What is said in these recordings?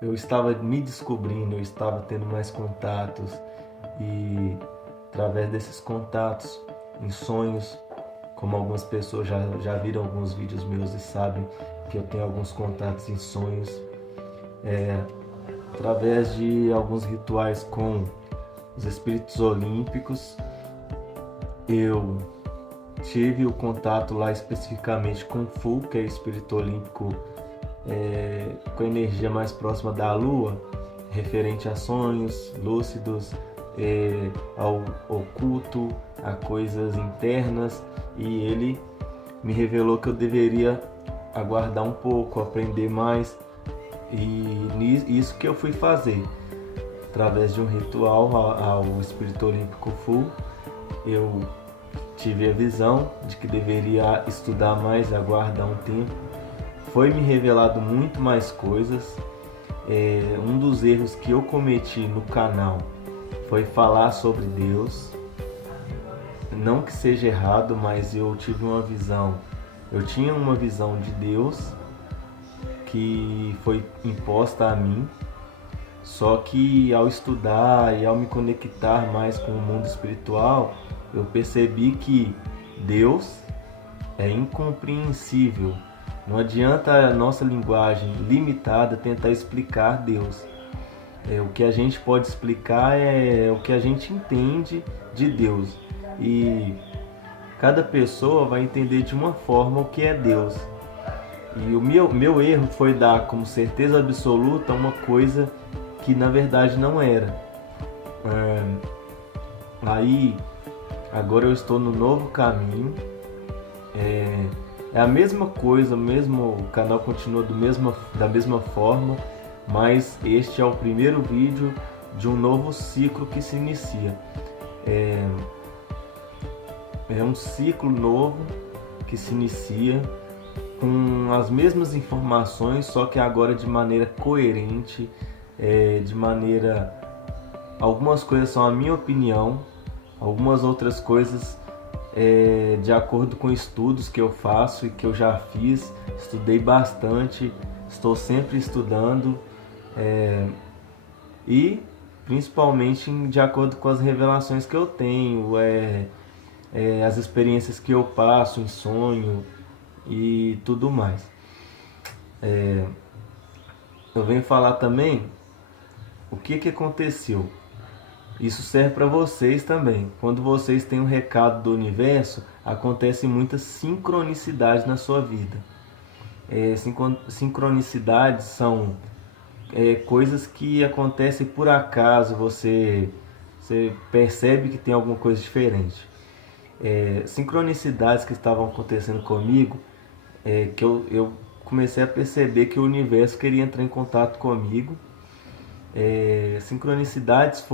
eu estava me descobrindo, eu estava tendo mais contatos e através desses contatos em sonhos, como algumas pessoas já viram alguns vídeos meus e sabem que eu tenho alguns contatos em sonhos, através de alguns rituais com os espíritos olímpicos, eu tive o contato lá especificamente com Fu, que é o espírito olímpico com a energia mais próxima da Lua, referente a sonhos lúcidos, ao oculto, a coisas internas, e ele me revelou que eu deveria aguardar um pouco, aprender mais, e isso que eu fui fazer. Através de um ritual ao espírito olímpico Fu, eu tive a visão de que deveria estudar mais, aguardar um tempo. Foi me revelado muito mais coisas. Um dos erros que eu cometi no canal foi falar sobre Deus. Não que seja errado, mas eu tive uma visão. Eu tinha uma visão de Deus que foi imposta a mim. Só que ao estudar e ao me conectar mais com o mundo espiritual, eu percebi que Deus é incompreensível. Não adianta a nossa linguagem limitada tentar explicar Deus. O que a gente pode explicar é o que a gente entende de Deus. E cada pessoa vai entender de uma forma o que é Deus. E o meu erro foi dar como certeza absoluta uma coisa que na verdade não era. Aí, agora eu estou no novo caminho. É a mesma coisa, o canal continua da mesma forma, mas este é o primeiro vídeo de um novo ciclo que se inicia. É um ciclo novo que se inicia com as mesmas informações, só que agora de maneira coerente, algumas coisas são a minha opinião, algumas outras coisas de acordo com estudos que eu faço e que eu já fiz, estudei bastante, estou sempre estudando, e principalmente de acordo com as revelações que eu tenho, as experiências que eu passo em sonho e tudo mais. Eu venho falar também o que aconteceu. Isso serve para vocês também. Quando vocês têm um recado do universo, acontecem muitas sincronicidades na sua vida. Sincronicidades são coisas que acontecem por acaso, você percebe que tem alguma coisa diferente. Sincronicidades que estavam acontecendo comigo, que eu comecei a perceber que o universo queria entrar em contato comigo. Sincronicidades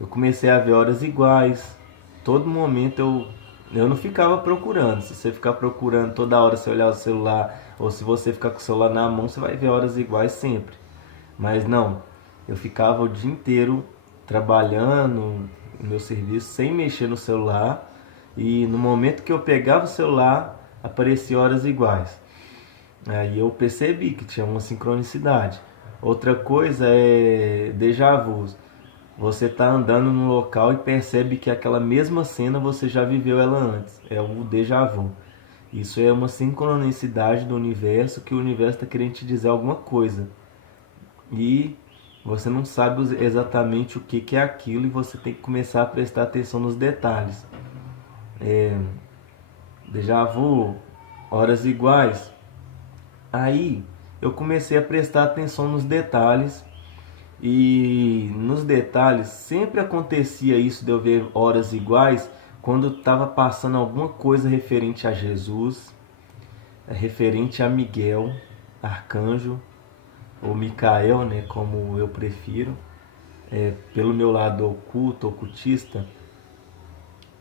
eu comecei a ver horas iguais. Todo momento eu não ficava procurando. Se você ficar procurando toda hora, você olhar o celular, ou se você ficar com o celular na mão, você vai ver horas iguais sempre. Mas não, eu ficava o dia inteiro trabalhando no meu serviço sem mexer no celular, e no momento que eu pegava o celular, aparecia horas iguais. Aí eu percebi que tinha uma sincronicidade. Outra coisa é déjà vu. Você está andando num local e percebe que aquela mesma cena você já viveu ela antes. É o déjà vu. Isso é uma sincronicidade do universo, que o universo está querendo te dizer alguma coisa. E você não sabe exatamente o que é aquilo, e você tem que começar a prestar atenção nos detalhes. Déjà vu, horas iguais. Aí eu comecei a prestar atenção nos detalhes. E nos detalhes sempre acontecia isso de eu ver horas iguais quando estava passando alguma coisa referente a Jesus, referente a Miguel, arcanjo, ou Micael, né, como eu prefiro, pelo meu lado oculto, ocultista.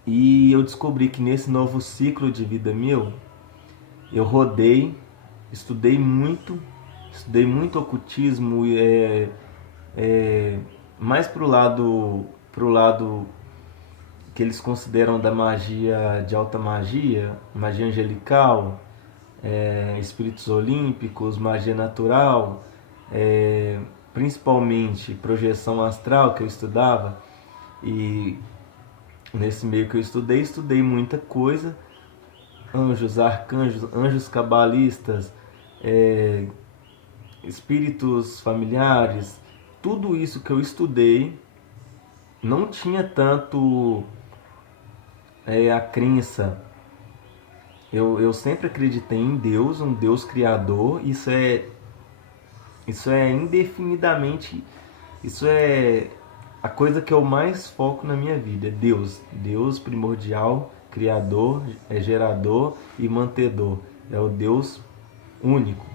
E eu descobri que nesse novo ciclo de vida meu, eu rodei, estudei muito ocultismo, mais pro lado que eles consideram da magia de alta magia, magia angelical, espíritos olímpicos, magia natural, principalmente projeção astral que eu estudava, e nesse meio que eu estudei muita coisa, anjos, arcanjos, anjos cabalistas, espíritos familiares, tudo isso que eu estudei não tinha tanto a crença. Eu sempre acreditei em Deus, um Deus criador. Isso é indefinidamente, isso é a coisa que eu mais foco na minha vida, é Deus. Deus primordial, criador, gerador e mantedor. É o Deus único.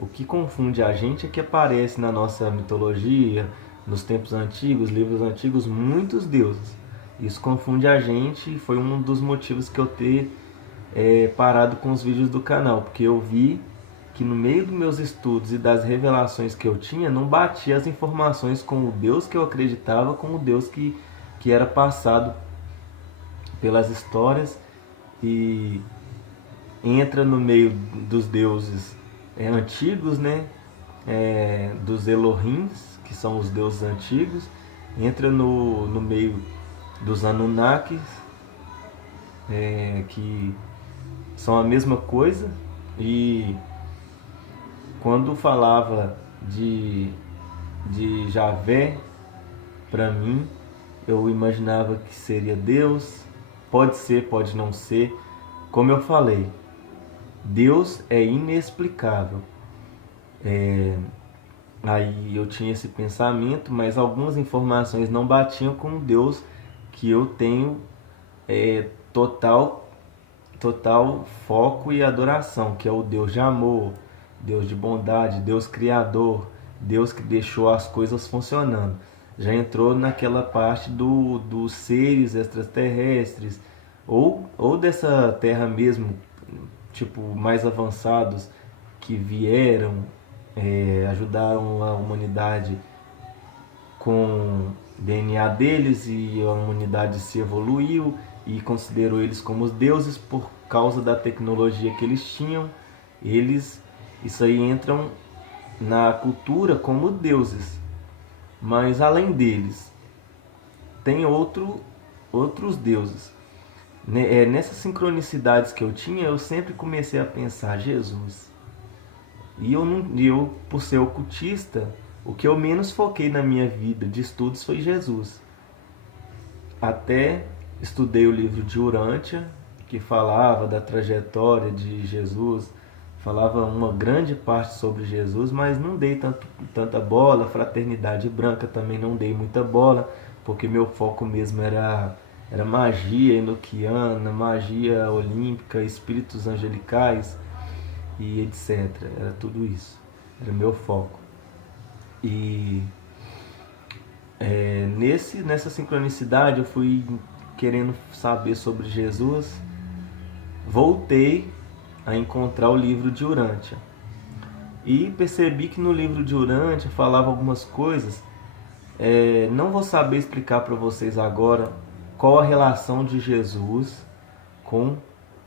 O que confunde a gente é que aparece na nossa mitologia, nos tempos antigos, livros antigos, muitos deuses. Isso confunde a gente e foi um dos motivos que eu ter parado com os vídeos do canal, porque eu vi que no meio dos meus estudos e das revelações que eu tinha, não batia as informações com o Deus que eu acreditava, com o Deus que era passado pelas histórias, e entra no meio dos deuses antigos, né? Dos Elohims, que são os deuses antigos, entra no meio dos Anunnakis, que são a mesma coisa, e quando falava de Javé, para mim, eu imaginava que seria Deus. Pode ser, pode não ser. Como eu falei, Deus é inexplicável. Aí eu tinha esse pensamento, mas algumas informações não batiam com o Deus que eu tenho total foco e adoração, que é o Deus de amor, Deus de bondade, Deus criador, Deus que deixou as coisas funcionando. Já entrou naquela parte dos seres extraterrestres, ou dessa terra mesmo, tipo, mais avançados, que vieram, ajudaram a humanidade com DNA deles, e a humanidade se evoluiu e considerou eles como os deuses por causa da tecnologia que eles tinham. Isso aí entram na cultura como deuses. Mas além deles, tem outros deuses. Nessas sincronicidades que eu tinha, eu sempre comecei a pensar, Jesus. E eu, por ser ocultista, o que eu menos foquei na minha vida de estudos foi Jesus. Até estudei o livro de Urântia, que falava da trajetória de Jesus, falava uma grande parte sobre Jesus, mas não dei tanta bola. Fraternidade Branca também não dei muita bola, porque meu foco mesmo era magia enoquiana, magia olímpica, espíritos angelicais e etc. Era tudo isso, era meu foco. E nessa sincronicidade eu fui querendo saber sobre Jesus, voltei a encontrar o livro de Urântia e percebi que no livro de Urântia falava algumas coisas. Não vou saber explicar para vocês agora qual a relação de Jesus com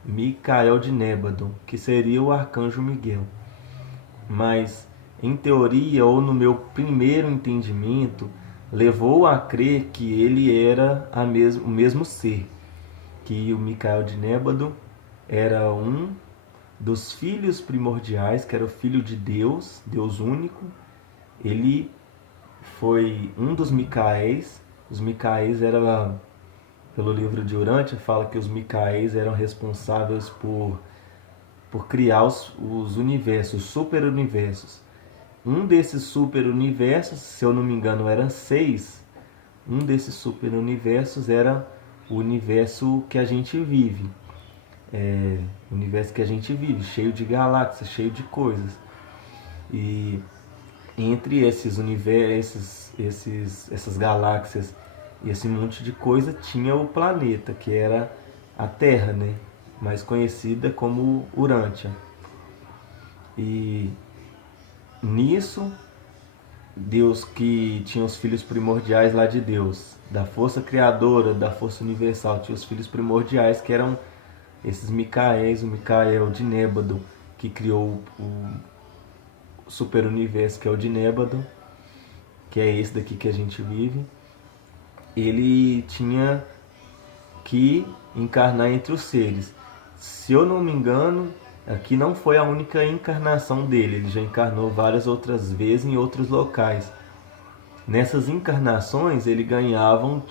Micael de Nébado, que seria o arcanjo Miguel, mas em teoria, ou no meu primeiro entendimento, levou a crer que ele era o mesmo ser, que o Micael de Nébado era um dos filhos primordiais, que era o filho de Deus, Deus único. Ele foi um dos Micaéis. Os Micaéis eram, pelo livro de Urântia, fala que os Micaéis eram responsáveis por criar os universos, os super-universos. Um desses super-universos, se eu não me engano, eram 6. Um desses super-universos era o universo que a gente vive. O universo que a gente vive, cheio de galáxias, cheio de coisas. E entre esses universos, essas galáxias e esse monte de coisa, tinha o planeta, que era a Terra, né? Mais conhecida como Urântia. E nisso, Deus, que tinha os filhos primordiais lá de Deus, da força criadora, da força universal, tinha os filhos primordiais que eram esses Micaéis, o Micael de Nébado, que criou superuniverso, que é o de Nébado, que é esse daqui que a gente vive, ele tinha que encarnar entre os seres. Se eu não me engano, aqui não foi a única encarnação dele, ele já encarnou várias outras vezes em outros locais. Nessas encarnações ele ganhava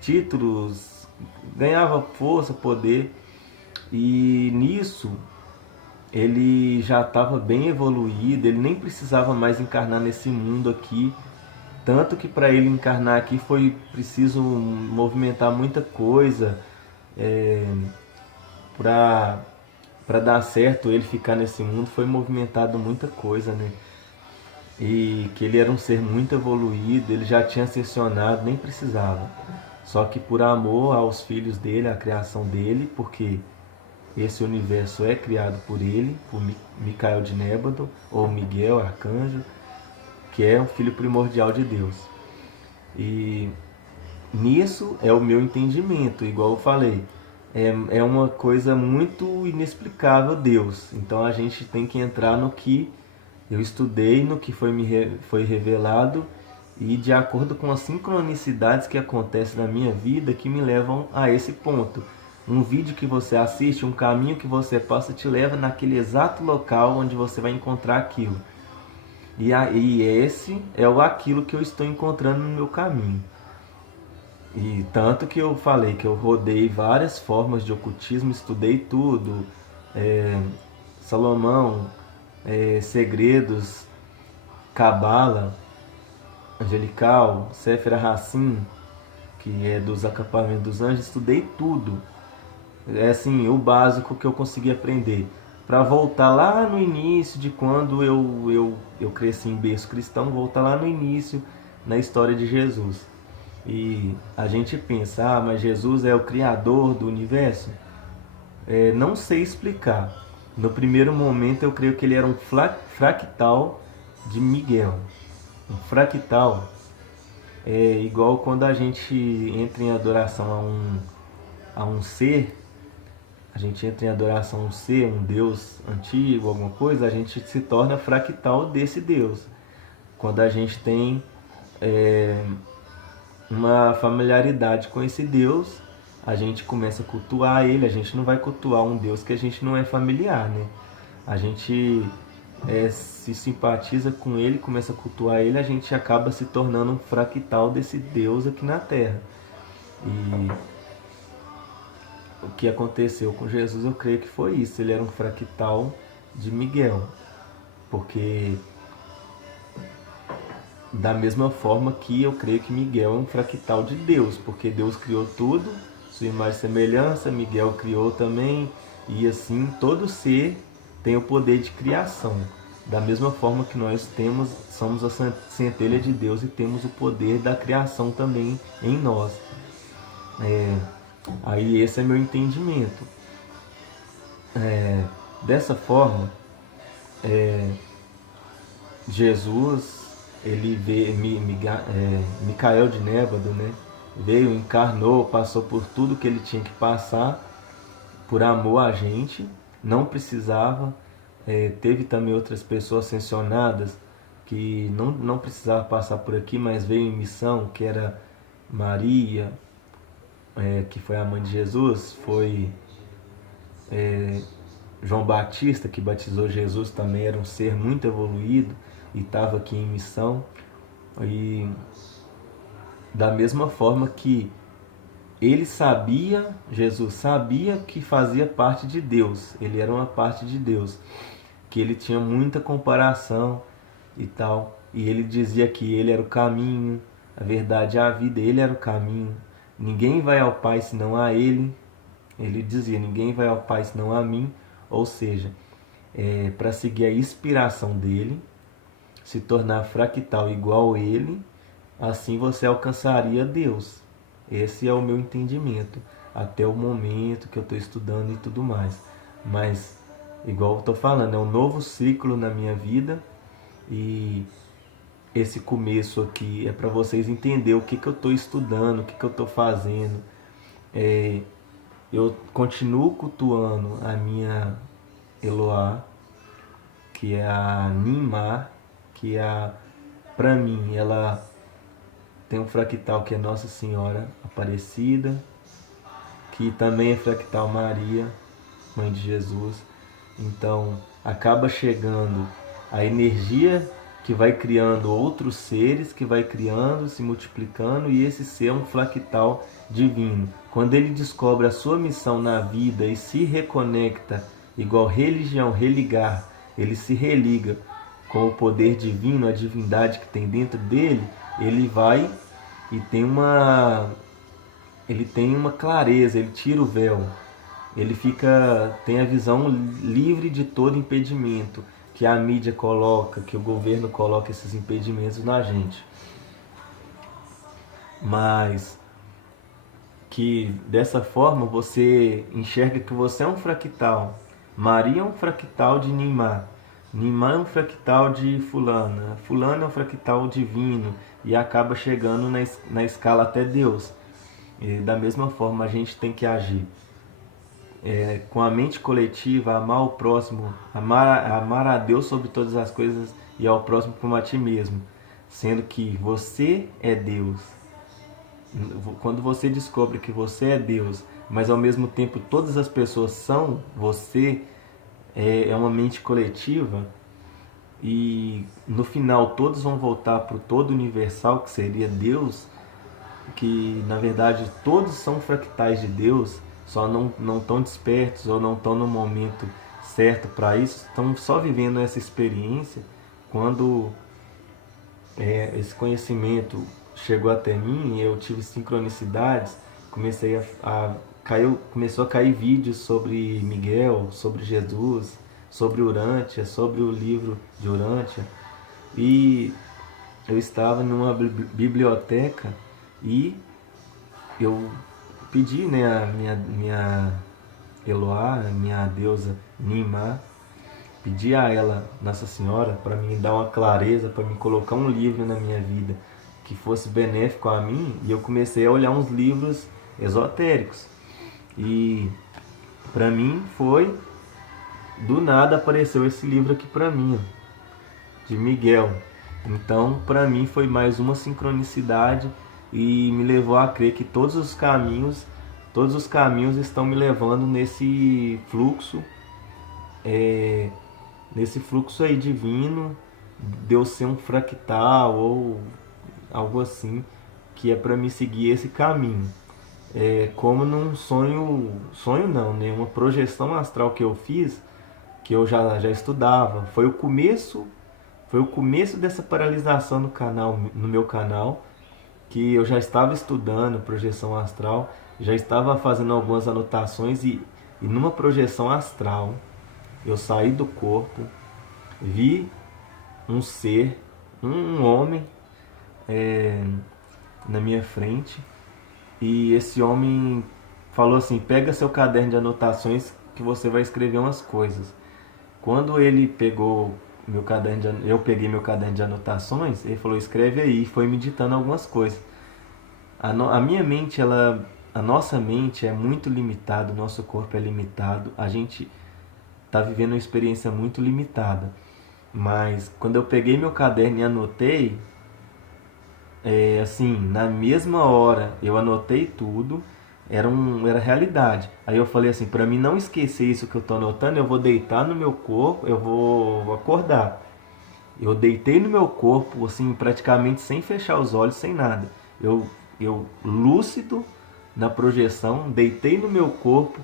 títulos, ganhava força, poder, e nisso ele já estava bem evoluído, ele nem precisava mais encarnar nesse mundo aqui. Tanto que para ele encarnar aqui foi preciso movimentar muita coisa para dar certo ele ficar nesse mundo. Foi movimentado muita coisa, né? E que ele era um ser muito evoluído, ele já tinha ascensionado, nem precisava. Só que por amor aos filhos dele, à criação dele, porque esse universo é criado por ele, por Micael de Nébado, ou Miguel, arcanjo, que é o filho primordial de Deus. E nisso é o meu entendimento, igual eu falei. É uma coisa muito inexplicável Deus. Então a gente tem que entrar no que eu estudei, no que foi revelado, e de acordo com as sincronicidades que acontecem na minha vida que me levam a esse ponto. Um vídeo que você assiste, um caminho que você passa, te leva naquele exato local onde você vai encontrar aquilo. E esse é aquilo que eu estou encontrando no meu caminho. E tanto que eu falei que eu rodei várias formas de ocultismo, estudei tudo, Salomão, segredos, cabala, angelical, Sefer Hassim, que é dos acampamentos dos anjos, estudei tudo. É assim, o básico que eu consegui aprender. Para voltar lá no início de quando eu cresci em berço cristão, voltar lá no início na história de Jesus. E a gente pensa, mas Jesus é o criador do universo? Não sei explicar. No primeiro momento eu creio que ele era um fractal de Miguel. Um fractal é igual quando a gente entra em adoração a um ser, a gente entra em adoração a um ser, um Deus antigo, alguma coisa, a gente se torna fractal desse Deus. Quando a gente tem uma familiaridade com esse Deus, a gente começa a cultuar ele. A gente não vai cultuar um Deus que a gente não é familiar, né? A gente se simpatiza com ele, começa a cultuar ele, a gente acaba se tornando um fractal desse Deus aqui na Terra. E o que aconteceu com Jesus, eu creio que foi isso. Ele era um fractal de Miguel, porque da mesma forma que eu creio que Miguel é um fractal de Deus, porque Deus criou tudo, sua imagem e semelhança, Miguel criou também, e assim todo ser tem o poder de criação. Da mesma forma que nós somos a centelha de Deus e temos o poder da criação também em nós. Aí esse é meu entendimento. Dessa forma, Jesus, ele veio, Micael de Nébado, né? Veio, encarnou, passou por tudo que ele tinha que passar, por amor a gente, não precisava. Teve também outras pessoas ascensionadas que não precisava passar por aqui, mas veio em missão, que era Maria, que foi a mãe de Jesus, foi João Batista, que batizou Jesus, também era um ser muito evoluído e estava aqui em missão. E da mesma forma que ele sabia, Jesus sabia que fazia parte de Deus, ele era uma parte de Deus, que ele tinha muita comparação e tal, e ele dizia que ele era o caminho, a verdade e a vida, ele era o caminho, ninguém vai ao Pai senão a ele. Ele dizia, ninguém vai ao Pai senão a mim, ou seja, para seguir a inspiração dele, se tornar fractal igual ele, assim você alcançaria Deus. Esse é o meu entendimento, até o momento que eu estou estudando e tudo mais. Mas, igual eu estou falando, é um novo ciclo na minha vida, e esse começo aqui é para vocês entenderem o que eu estou estudando, o que eu estou fazendo. Eu continuo cultuando a minha Eloá, que é a Ninmar, que para mim, ela tem um fractal que é Nossa Senhora Aparecida, que também é fractal Maria, Mãe de Jesus. Então, acaba chegando a energia que vai criando outros seres, que vai criando, se multiplicando, e esse ser é um fractal divino. Quando ele descobre a sua missão na vida e se reconecta, igual religião, religar, ele se religa com o poder divino, a divindade que tem dentro dele, ele vai e tem uma clareza, ele tira o véu, ele tem a visão livre de todo impedimento que a mídia coloca, que o governo coloca esses impedimentos na gente. Mas que dessa forma você enxerga que você é um fractal. Maria é um fractal de Ninmar. Ninmar é um fractal de fulana. Fulana é um fractal divino e acaba chegando na escala até Deus. E da mesma forma a gente tem que agir com a mente coletiva, amar o próximo, amar a Deus sobre todas as coisas e ao próximo como a ti mesmo, sendo que você é Deus. Quando você descobre que você é Deus, mas ao mesmo tempo todas as pessoas são você, é uma mente coletiva, e no final todos vão voltar para o todo universal, que seria Deus, que na verdade todos são fractais de Deus, só não estão despertos ou não estão no momento certo para isso, estão só vivendo essa experiência. Quando esse conhecimento chegou até mim, eu tive sincronicidades, começou a cair vídeos sobre Miguel, sobre Jesus, sobre Urântia, sobre o livro de Urântia, e eu estava numa biblioteca e eu pedi, né, a minha Eloá, a minha deusa Ninmar, pedi a ela, Nossa Senhora, para me dar uma clareza, para me colocar um livro na minha vida que fosse benéfico a mim, e eu comecei a olhar uns livros esotéricos. E para mim foi, do nada apareceu esse livro aqui para mim, de Miguel. Então, para mim foi mais uma sincronicidade e me levou a crer que todos os caminhos estão me levando nesse fluxo aí divino, de eu ser um fractal ou algo assim, que é para me seguir esse caminho. Como num sonho não, né? Uma projeção astral que eu fiz, que eu já estudava. Foi o começo dessa paralisação no meu canal, que eu já estava estudando projeção astral, já estava fazendo algumas anotações, e numa projeção astral eu saí do corpo, vi um ser, um homem na minha frente, e esse homem falou assim: pega seu caderno de anotações que você vai escrever umas coisas. Quando ele pegou eu peguei meu caderno de anotações, ele falou: escreve aí, e foi me ditando algumas coisas. A minha mente, a nossa mente é muito limitada, o nosso corpo é limitado, a gente está vivendo uma experiência muito limitada. Mas quando eu peguei meu caderno e anotei, assim, na mesma hora eu anotei tudo, era realidade. Aí eu falei assim: para mim não esquecer isso que eu estou anotando, eu vou deitar no meu corpo, eu vou acordar. Eu deitei no meu corpo, assim, praticamente sem fechar os olhos, sem nada. Eu lúcido na projeção, deitei no meu corpo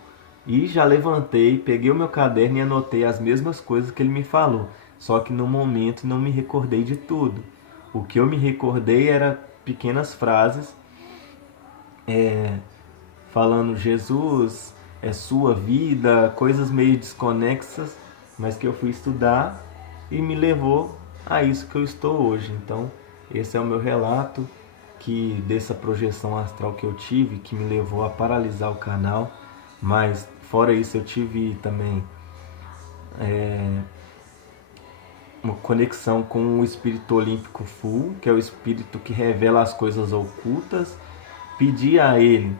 e já levantei, peguei o meu caderno e anotei as mesmas coisas que ele me falou. Só que no momento não me recordei de tudo. O que eu me recordei era pequenas frases falando Jesus, é sua vida, coisas meio desconexas, mas que eu fui estudar e me levou a isso que eu estou hoje. Então, esse é o meu relato dessa projeção astral que eu tive, que me levou a paralisar o canal. Mas fora isso, eu tive também uma conexão com o espírito olímpico Fu, que é o espírito que revela as coisas ocultas. Pedi a ele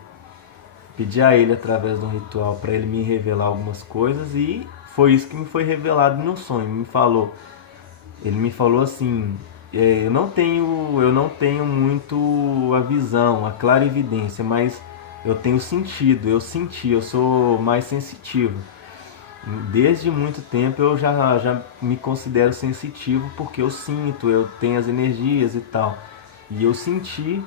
através de um ritual para ele me revelar algumas coisas, e foi isso que me foi revelado no sonho. Ele me falou assim, eu não tenho muito a visão, a clarividência, mas eu tenho sentido, eu sou mais sensitivo. Desde muito tempo eu já me considero sensitivo porque eu sinto, eu tenho as energias e tal. E eu senti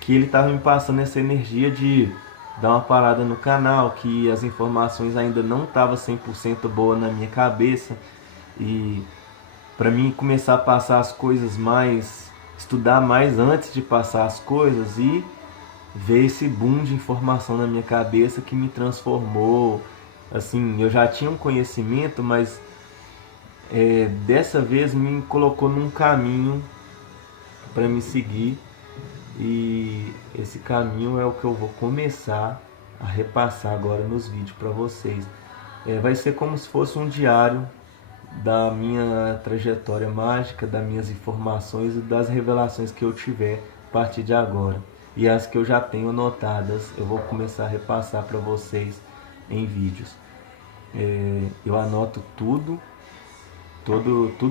que ele estava me passando essa energia de dar uma parada no canal, que as informações ainda não estavam 100% boa na minha cabeça. E para mim começar a passar as coisas mais, estudar mais antes de passar as coisas e ver esse boom de informação na minha cabeça que me transformou. Assim, eu já tinha um conhecimento, mas dessa vez me colocou num caminho para me seguir, e esse caminho é o que eu vou começar a repassar agora nos vídeos para vocês. Vai ser como se fosse um diário da minha trajetória mágica, das minhas informações e das revelações que eu tiver a partir de agora. E as que eu já tenho anotadas, eu vou começar a repassar para vocês em vídeos. Eu anoto tudo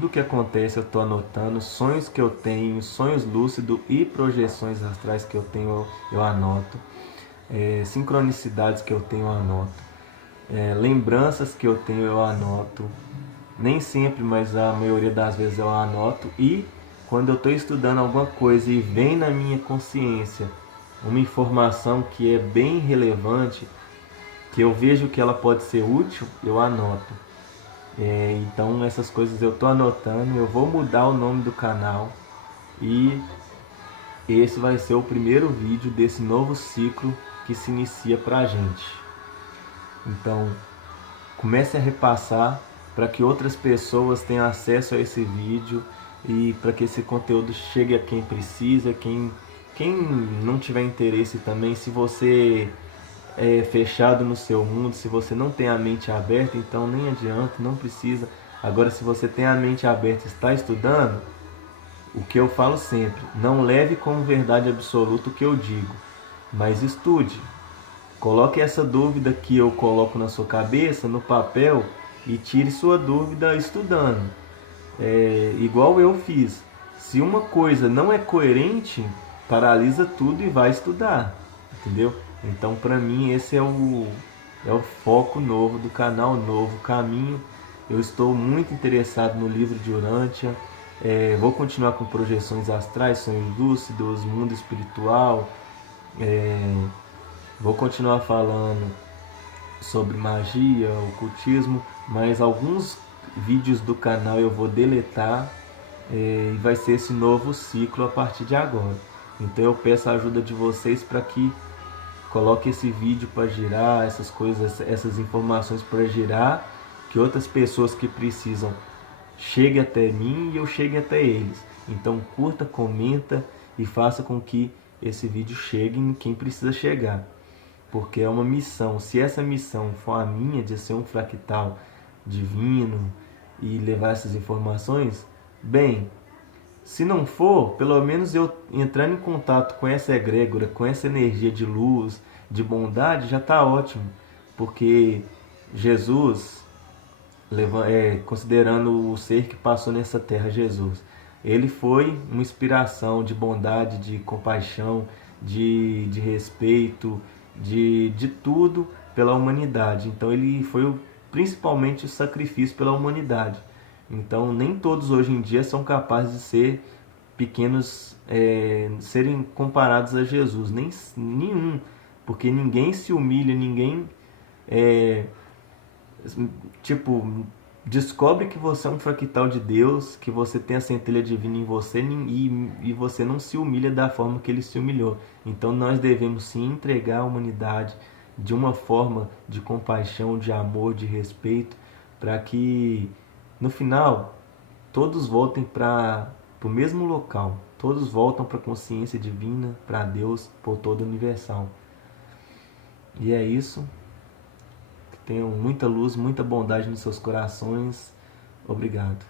que acontece eu estou anotando, sonhos que eu tenho, sonhos lúcidos e projeções astrais que eu tenho, eu anoto. Sincronicidades que eu tenho, eu anoto. Lembranças que eu tenho, eu anoto. Nem sempre, mas a maioria das vezes eu anoto. E quando eu estou estudando alguma coisa e vem na minha consciência uma informação que é bem relevante, que eu vejo que ela pode ser útil, eu anoto. Então essas coisas eu estou anotando. Eu vou mudar o nome do canal e esse vai ser o primeiro vídeo desse novo ciclo que se inicia pra gente. Então comece a repassar para que outras pessoas tenham acesso a esse vídeo e para que esse conteúdo chegue a quem precisa, quem não tiver interesse também. Se você é fechado no seu mundo, se você não tem a mente aberta, então nem adianta, não precisa. Agora, se você tem a mente aberta e está estudando, o que eu falo sempre, não leve como verdade absoluta o que eu digo, mas estude. Coloque essa dúvida que eu coloco na sua cabeça no papel e tire sua dúvida estudando. Igual eu fiz. Se uma coisa não é coerente, paralisa tudo e vai estudar, entendeu? Então, para mim, esse é o foco novo do canal, novo caminho. Eu estou muito interessado no livro de Urântia. Vou continuar com projeções astrais, sonhos lúcidos, mundo espiritual. Vou continuar falando sobre magia, ocultismo, mas alguns vídeos do canal eu vou deletar, e vai ser esse novo ciclo a partir de agora. Então eu peço a ajuda de vocês para que coloque esse vídeo para girar, essas coisas, essas informações para girar, que outras pessoas que precisam cheguem até mim e eu chegue até eles. Então curta, comenta e faça com que esse vídeo chegue em quem precisa chegar. Porque é uma missão. Se essa missão for a minha, de ser um fractal divino e levar essas informações, bem, se não for, pelo menos eu entrando em contato com essa egrégora, com essa energia de luz, de bondade, já está ótimo. Porque Jesus, considerando o ser que passou nessa terra, Jesus, ele foi uma inspiração de bondade, de compaixão, de respeito, de tudo pela humanidade. Então ele foi principalmente o sacrifício pela humanidade. Então nem todos hoje em dia são capazes de ser pequenos, serem comparados a Jesus, nenhum, porque ninguém se humilha, ninguém descobre que você é um fractal de Deus, que você tem a centelha divina em você, e você não se humilha da forma que ele se humilhou. Então nós devemos sim entregar a humanidade de uma forma de compaixão, de amor, de respeito, para que no final todos voltem para o mesmo local, todos voltam para a consciência divina, para Deus, por todo universal. E é isso. Tenham muita luz, muita bondade nos seus corações. Obrigado.